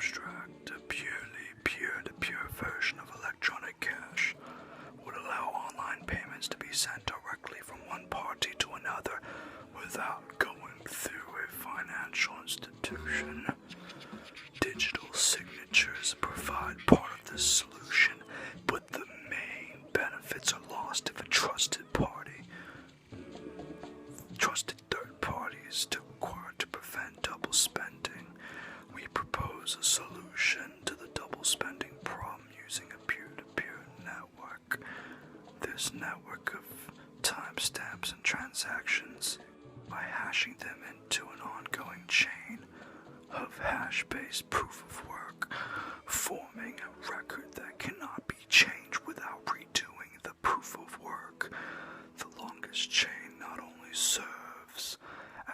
abstract, a purely peer-to-peer version of electronic cash would allow online payments to be sent directly from one party to another without going through a financial institution. Digital signatures provide part of this solution, but the main benefits are lost if a trusted third party is still required to prevent double spending. We propose a solution to the double spending problem using a peer-to-peer network. This network of timestamps and transactions, by hashing them into an ongoing chain of hash-based proof of work, forming a record that cannot be changed without redoing the proof of work. The longest chain not only serves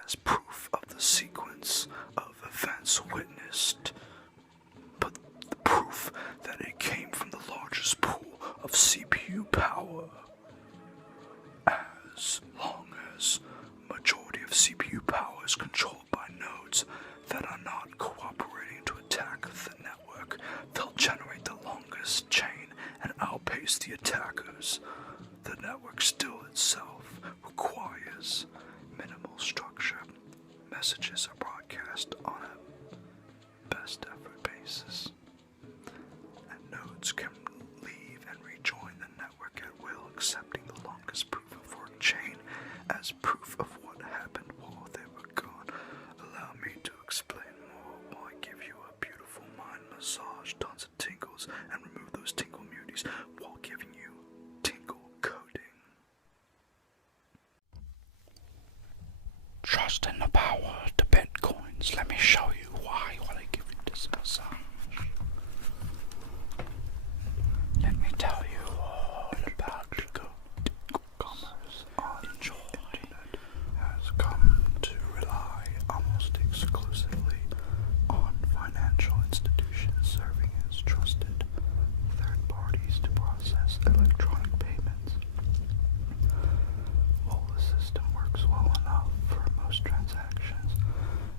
as proof of the sequence of events witnessed, but the proof that it came from the largest pool of CPU power. As long as majority of CPU power is controlled by nodes that are not cooperating to attack the network, they'll generate the longest chain and outpace the attackers. The network still itself requires minimal structure. Messages are broadcast on a best effort basis, and nodes can leave and rejoin the network at will, accepting the longest proof of work chain as proof of what happened while they were gone. Allow me to explain more while I give you a beautiful mind massage, tons of tingles, and remove those tingle muties while giving you tingle coding. Trust in the power of the bitcoins. Let me show you why while I give you this massage. Let me tell you all about commerce on the internet has come to rely almost exclusively on financial institutions serving as trusted third parties to process electronic payments. While the system works well enough for most transactions,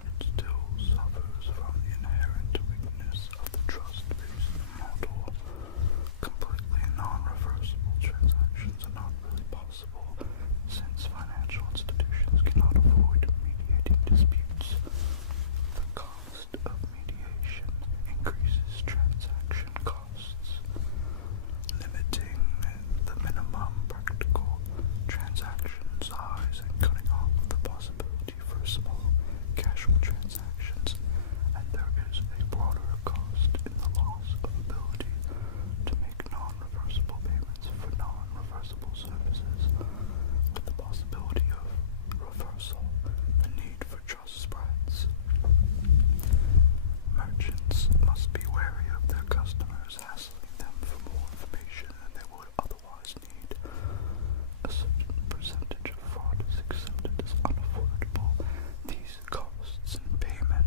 it still suffers from the inherent weakness of the trust-based model. Completely non-reversible transactions are not really possible, since financial institutions cannot avoid mediating disputes. The cost of mediation increases transaction costs, limiting the minimum practical transaction size and cutting off the possibility for small casual transactions, and there is a broader cost in the loss of ability to make non-reversible payments for non-reversible services. With the possibility of reversal, the need for trust spreads. Merchants must be wary of their customers hassling them for more information than they would otherwise need. A certain percentage of fraud is accepted as unavoidable. These costs and payment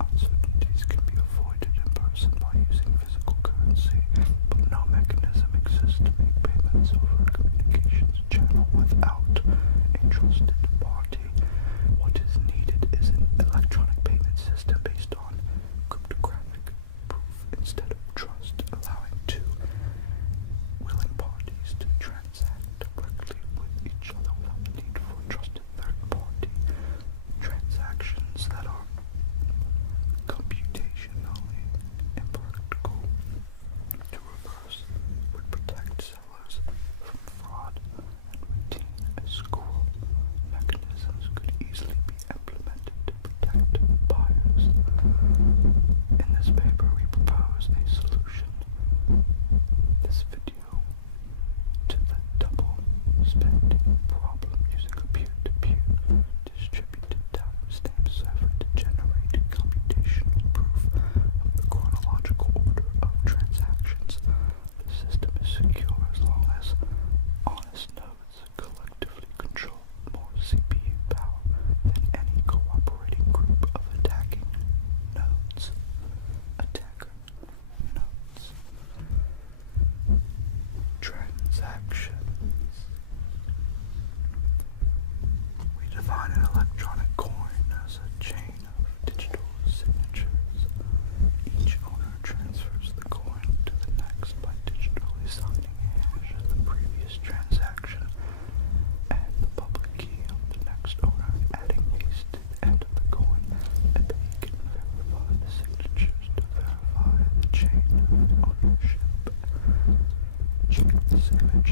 uncertainties can be avoided in person by using physical currency, but no mechanism exists to make payments over a communications channel without a trusted party. What is needed is an electronic payment system based on cryptographic proof instead of trust.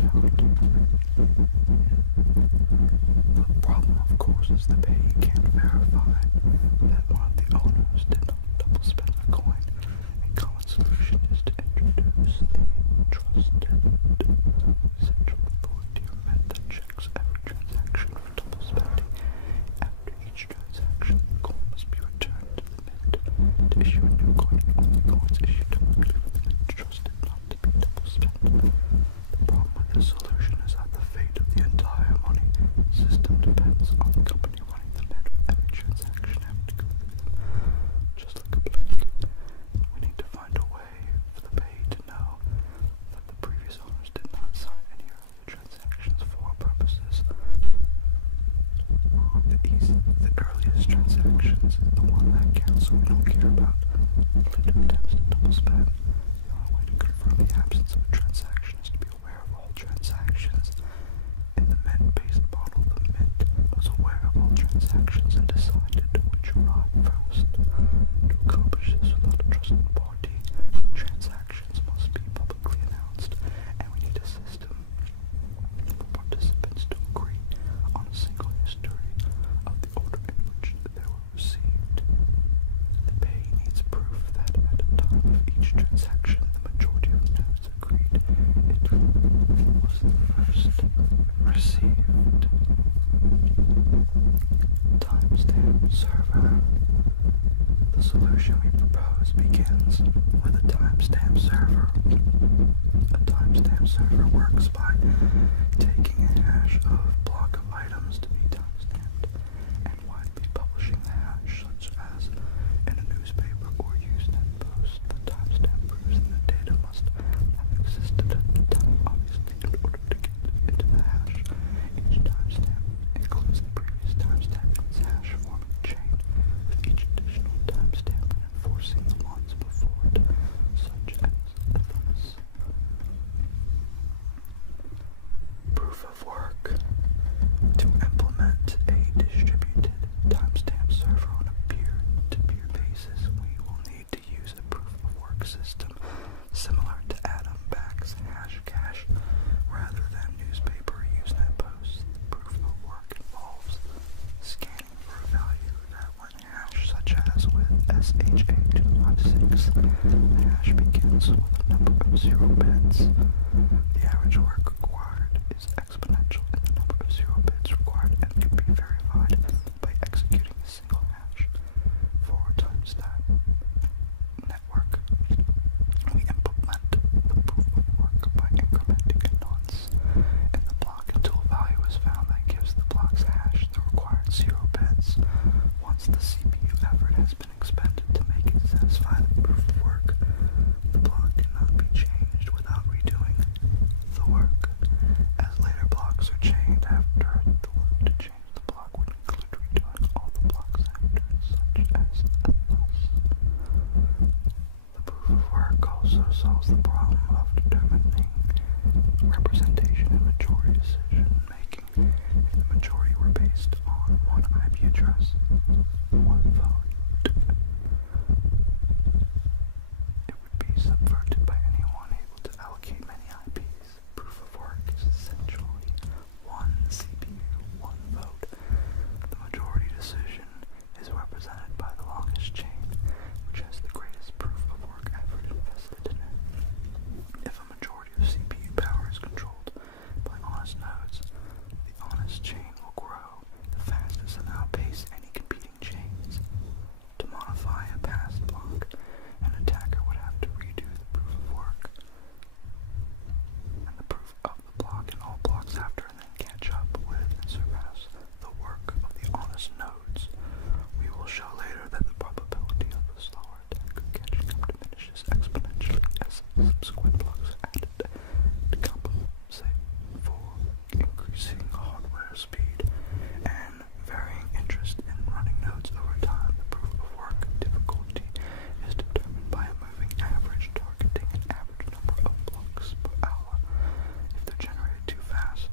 out. The problem, of course, is the payee can't verify that one of the owners did not double spend a coin. A common solution is to introduce a trusted central authority or mint that checks every transaction for double spending. After each transaction, the coin must be returned to the mint to issue a new coin. Only coins issued directly from the mint trusted not to be double spent. The problem with this solution is that the fate of the entire money system depends on the company running the mint, with every transaction having to go through them, just like a bank. We need to find a way for the payee to know that the previous owners did not sign any earlier transactions for our purposes. The earliest transactions is the one that counts, so we don't care about later attempts to double spend. The only way to confirm the absence of a transaction is to be aware of all transactions. In the mint-based model, the mint was aware of all transactions and decided which arrived first. To accomplish this without a trusted party, transactions must be publicly announced, and we need a system for participants to agree on a single history of the order in which they were received. The payee needs proof that at the time of each transaction, the majority of notes agreed it was the first received. Timestamp server. The solution we propose begins with a timestamp server. A timestamp server works by taking a hash of block of items to be timestamped and widely publishing the hash, such as in a newspaper or Usenet post. The timestamp proves that the data must have existed at the time, obviously, in order to get into the hash. Each timestamp includes the previous timestamp in its hash, forming a chain with each additional timestamp and enforcing the ones before it, such as this. Proof of work. To implement a distributed timestamp server on a peer-to-peer basis, we will need to use a proof of work system similar to Adam Back's Hashcash rather than newspaper or Usenet posts. The proof of work involves scanning for a value that when hashed, such as with SHA-256, the hash begins with a number of 0 bits. The average work required is exponential in the number of 0 bits required and can be verified by executing a single hash. For a timestamp network, we implement the proof of work by incrementing a nonce in the block until a value is found that gives the block's hash the required 0 bits. Once the CPU effort has been expended to make it satisfy the proof of work, the block cannot be changed without redoing the work, as later blocks are chained after the work to change the block would include redoing all the blocks after, such as thus. The proof of work also solves the problem of determining representation in majority decision making. If the majority were based on one IP address, one vote, it would be subverted by anyone able to allocate many IPs. Proof of work is essentially one CPU, one vote. The majority decision is represented by the longest chain, which has the greatest proof of work effort invested in it. If a majority of CPU power is controlled by honest nodes, the honest chain will grow the fastest and outpace any competing chains. To modify a passed block, an attacker would have to redo the proof of work and the proof of the block and all blocks after, and then catch up with and surpass the work of the honest nodes. We will show later that the probability of the slower attacker catching up diminishes exponentially as subsequent blocks are added to compensate for increasing hardware speed and varying interest in running nodes over time. The proof of work difficulty is determined by a moving average targeting an average number of blocks per hour. If they're generated too fast,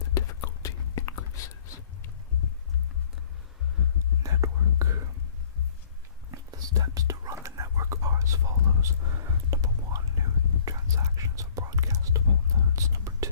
the difficulty increases. Network. The steps to run the network are as follows. Number 1, new transactions are broadcast to all nodes. Number 2,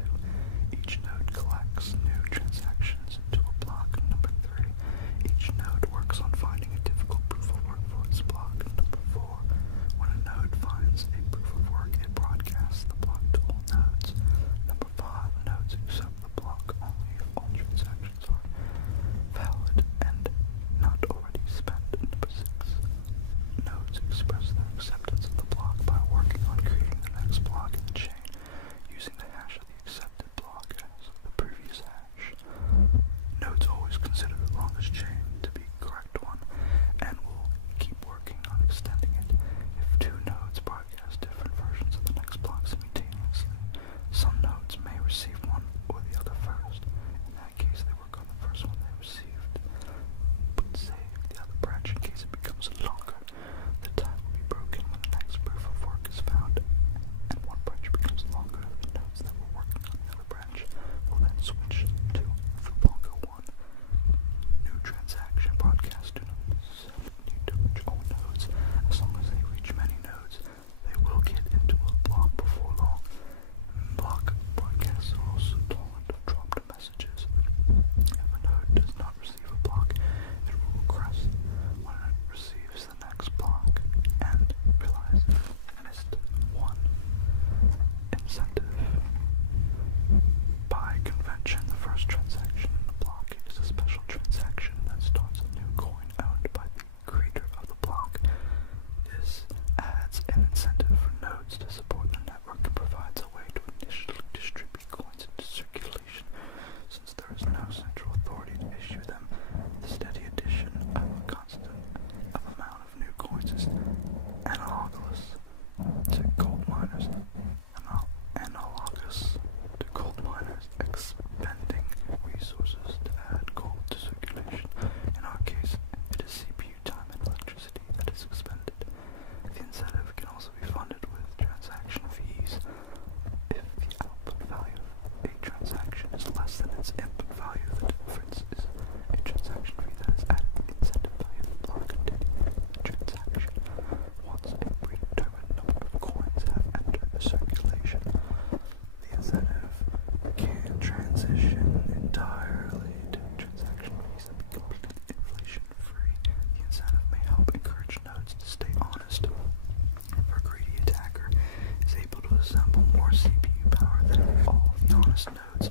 anonymous nodes,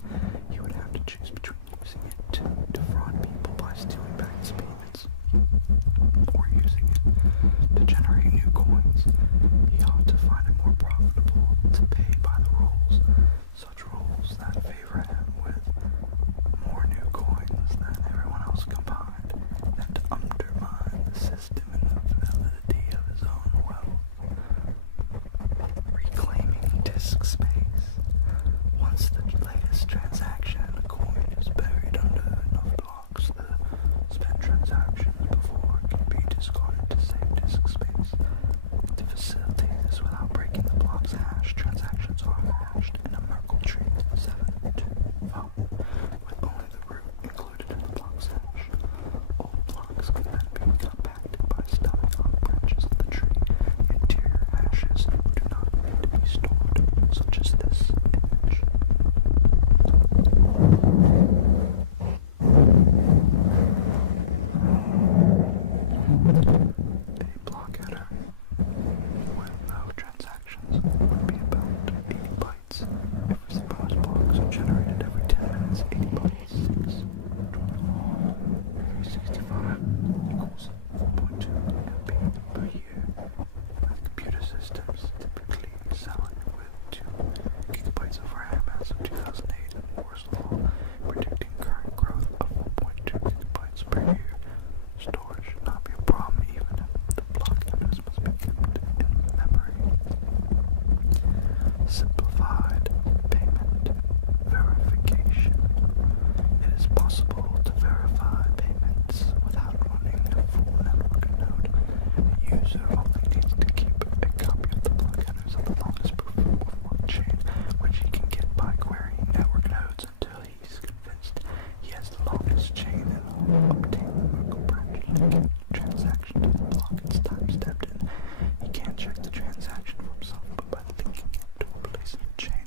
he would have to choose between using it to defraud people by stealing back his payments, or using it to generate new coins. He ought to find it more profitable to pay by the rules, such rules that favor him with more new coins than everyone else combined, and to undermine the system and the validity of his own wealth. Reclaiming disk space. Once the latest transaction in a coin is buried under enough blocks, the spent transactions before can be discarded to save disk space. To facilitate this without breaking the block's hash, transactions are hashed in a Merkle tree 725, with only the root included in the block's hash. Old blocks can then be compacted by stubbing off branches of the tree. Interior hashes do not need to be stored, such as this image. A block header with no transactions would be about 80 bytes. If suppose blocks are generated every 10 minutes, 80 bytes, 365 equals 4.2 MB per year. And computer systems typically sell it with 2 gigabytes of RAM as of 2008 and Moore's Law, predicting current growth of 1.2 gigabytes per year. Storage should not be a problem even if the block headers must be kept in memory. Simplified payment verification. It is possible to verify payments without running a full network node. The user only needs to keep a copy of the block headers of the longest proof of work chain, which he can get by querying network nodes until he's convinced he has the longest chain and will obtain the Merkle branch link transaction to the block it's time-stepped in. He can't check the transaction for himself, but by linking it to a place in the chain,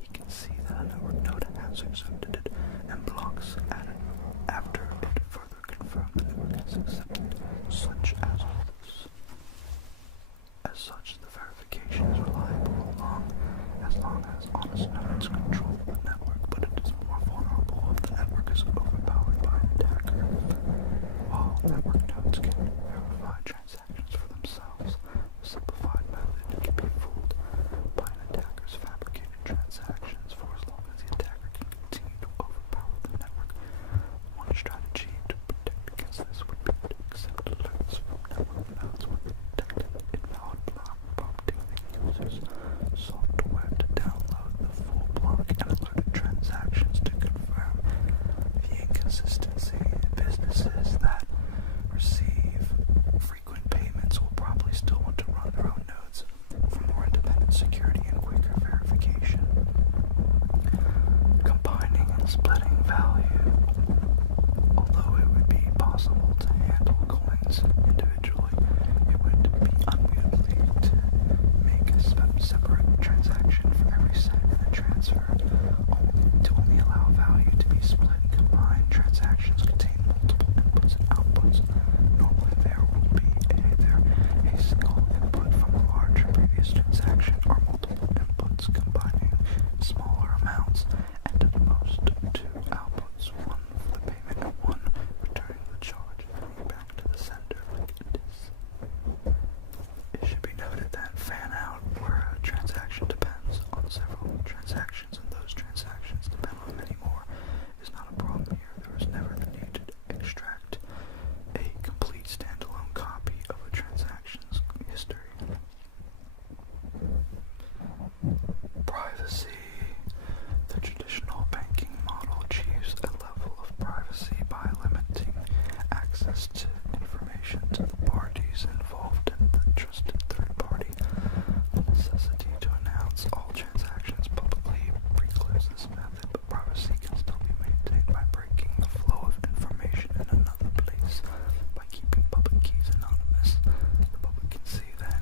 he can see that a network node has accepted it, and blocks added after it further confirmed the network has accepted it, such as this. As such, the verification is reliable as long as honest nodes control the network, but it is more vulnerable if the network is overpowered by an attacker. While network nodes can verify transactions for themselves, a simplified method can be fooled by an attacker's fabricated transactions for as long as the attacker can continue to overpower the network. One strategy to protect against this would be to accept alerts from network nodes when detecting invalid block, prompting the user's software to download the full block and alerted transactions to confirm the inconsistency. Businesses that receive frequent payments will probably still want to run their own nodes for more independent security and quicker verification. Combining and splitting value. Although it would be possible to handle coins individually, it would be unwieldy to make a separate transaction for every cent in a transfer, to only allow value to be split and combined. Transactions contain multiple inputs and outputs. Normally there will be either a single input from a larger previous transaction or multiple inputs combining smaller amounts, and at most 2 outputs, one for the payment and one returning the charge back to the sender like it is. It should be noted that fan out, where a transaction depends on several transactions and those transactions depend on many more, is not a problem here. There is never the need to extract a complete standalone copy of a transaction's history. Privacy. The traditional banking model achieves a level of privacy by limiting access to information to the parties involved in the trusted third party. The necessity to announce all transactions publicly precludes this method, but privacy can still be maintained by breaking the flow of information in another place. By keeping public keys anonymous, the public can see that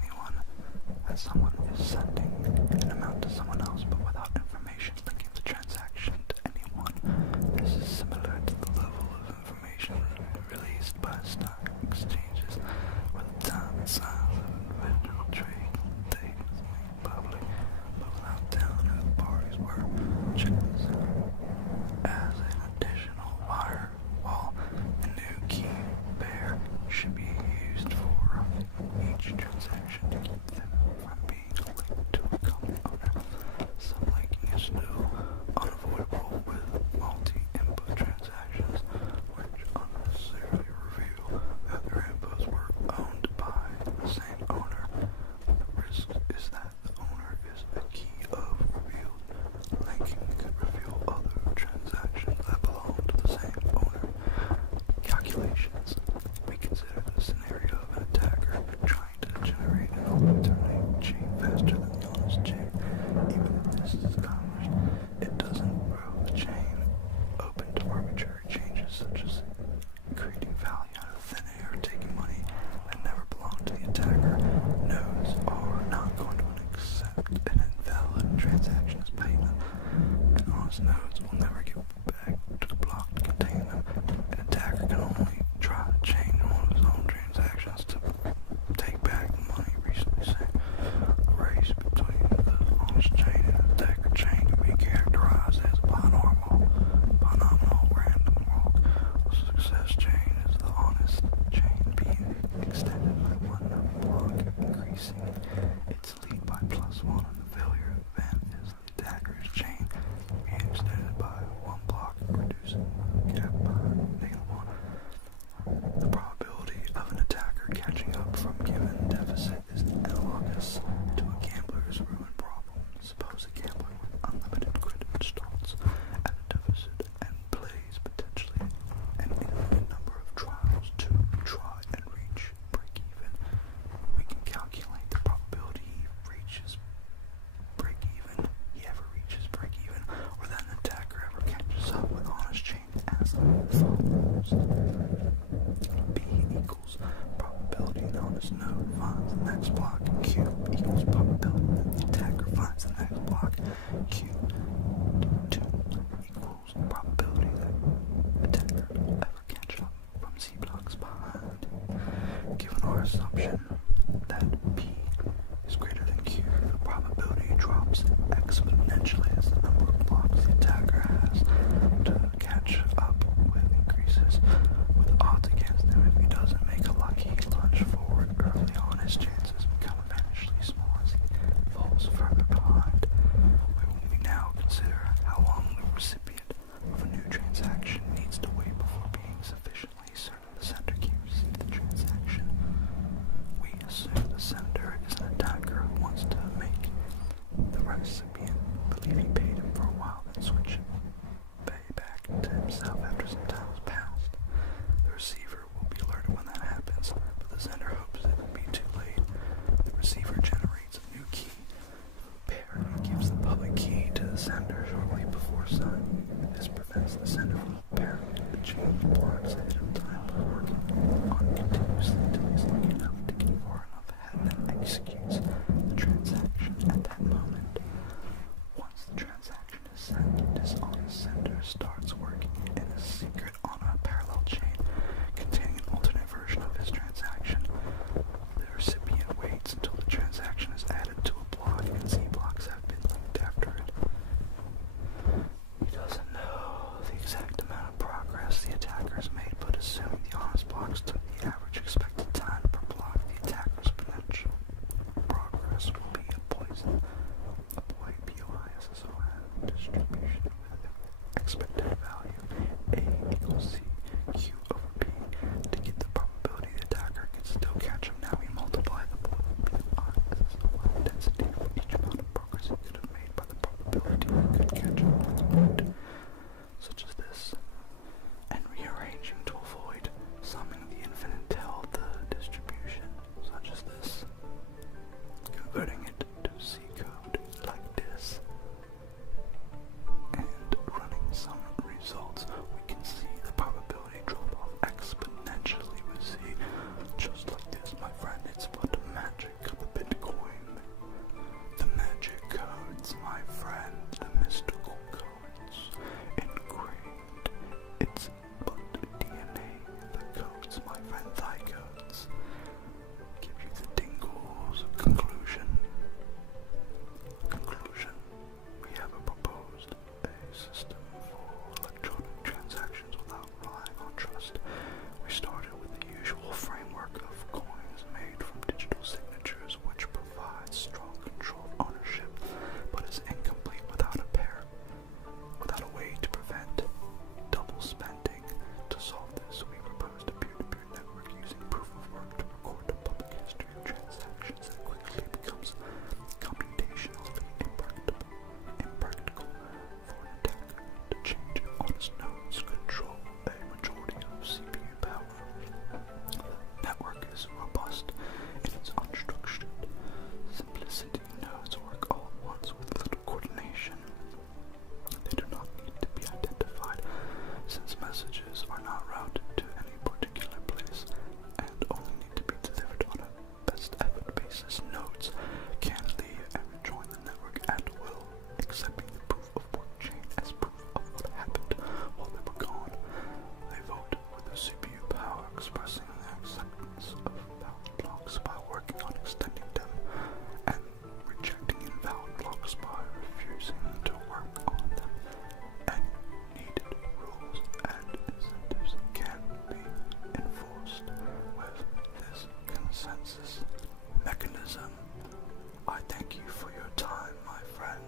someone is sending an amount to someone else, but without information linking the transaction to anyone. This is similar to the level of information released by stock exchanges, where the time and size of individual trading data is made public, but without telling who the parties were. Check this out. honest node finds the next block, Q equals probability that the attacker finds the next block, Q. 2 equals probability that the attacker will ever catch up from Z blocks behind. Given our assumption that P is greater than Q, the probability drops exponentially as the number of blocks the attacker has to catch up with increases, with odds against him. If he doesn't make a lucky lunge forward early on, his chances become eventually small as he falls further behind. We now consider how long the recipient of a new transaction needs to wait before being sufficiently certain the sender can receive the transaction. We assume the sender is an attacker who wants to make the recipient believe he paid him for a while, then switch pay back to himself after some time has passed. The receiver will be alerted when that happens, but the sender hopes it will be too late. The receiver generates a new key pair and gives the public key to the sender shortly before signing. This prevents the sender from pairing the change blocks ahead of time by working on continuously until he's lucky enough to get far enough ahead and executes the transaction at that moment. Once the transaction is sent, the dishonest sender starts working in a secret on a parallel chain containing an alternate version of his transaction. The recipient waits until the transaction is added to a block and Z blocks have been linked after it. He doesn't know the exact amount of progress the attacker has made, but assuming the honest blocks took the average expected time per block, the attacker's potential progress will be a poison. A POISSON distribution with expected value A equals C Q over P. To get the probability the attacker can still catch him, now we multiply the POISSON density for each amount of progress he could have made by the probability he could catch him, such as this, and rearranging to avoid summing the infinite tail of the distribution, such as this, converting it to C code like this, and running some results, we can see the probability drop off exponentially with Z, just like this, my friend. It's but the magic of the Bitcoin. The magic codes, my friend, the mystical codes engraved. It's but DNA, the codes, my friend, thy codes. Give you the tingles. Conclusion. We have proposed a system for electronic transactions without relying on trust. We started with the usual framework of coins made from digital signatures, which provides strong control of ownership, but is incomplete without a way to prevent double spending. To solve this, we proposed a peer-to-peer network using proof of work to record the public history of transactions that quickly becomes computationally impractical for an attacker to change honest nodes control a majority of CPU power. The network is robust in its unstructured simplicity. Nodes work all at once with little coordination. They do not need to be identified, since messages are not routed to any particular place and only need to be delivered on a best effort basis. Nodes can leave and rejoin the network at will, accepting the proof of work chain as proof of what happened while they were gone. They vote with the CPU power, expressing their acceptance of valid blocks by working on extending them, and rejecting invalid blocks by refusing to work on them. Any needed rules and incentives can be enforced with this consensus mechanism. I thank you for your time, my friend,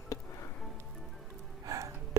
and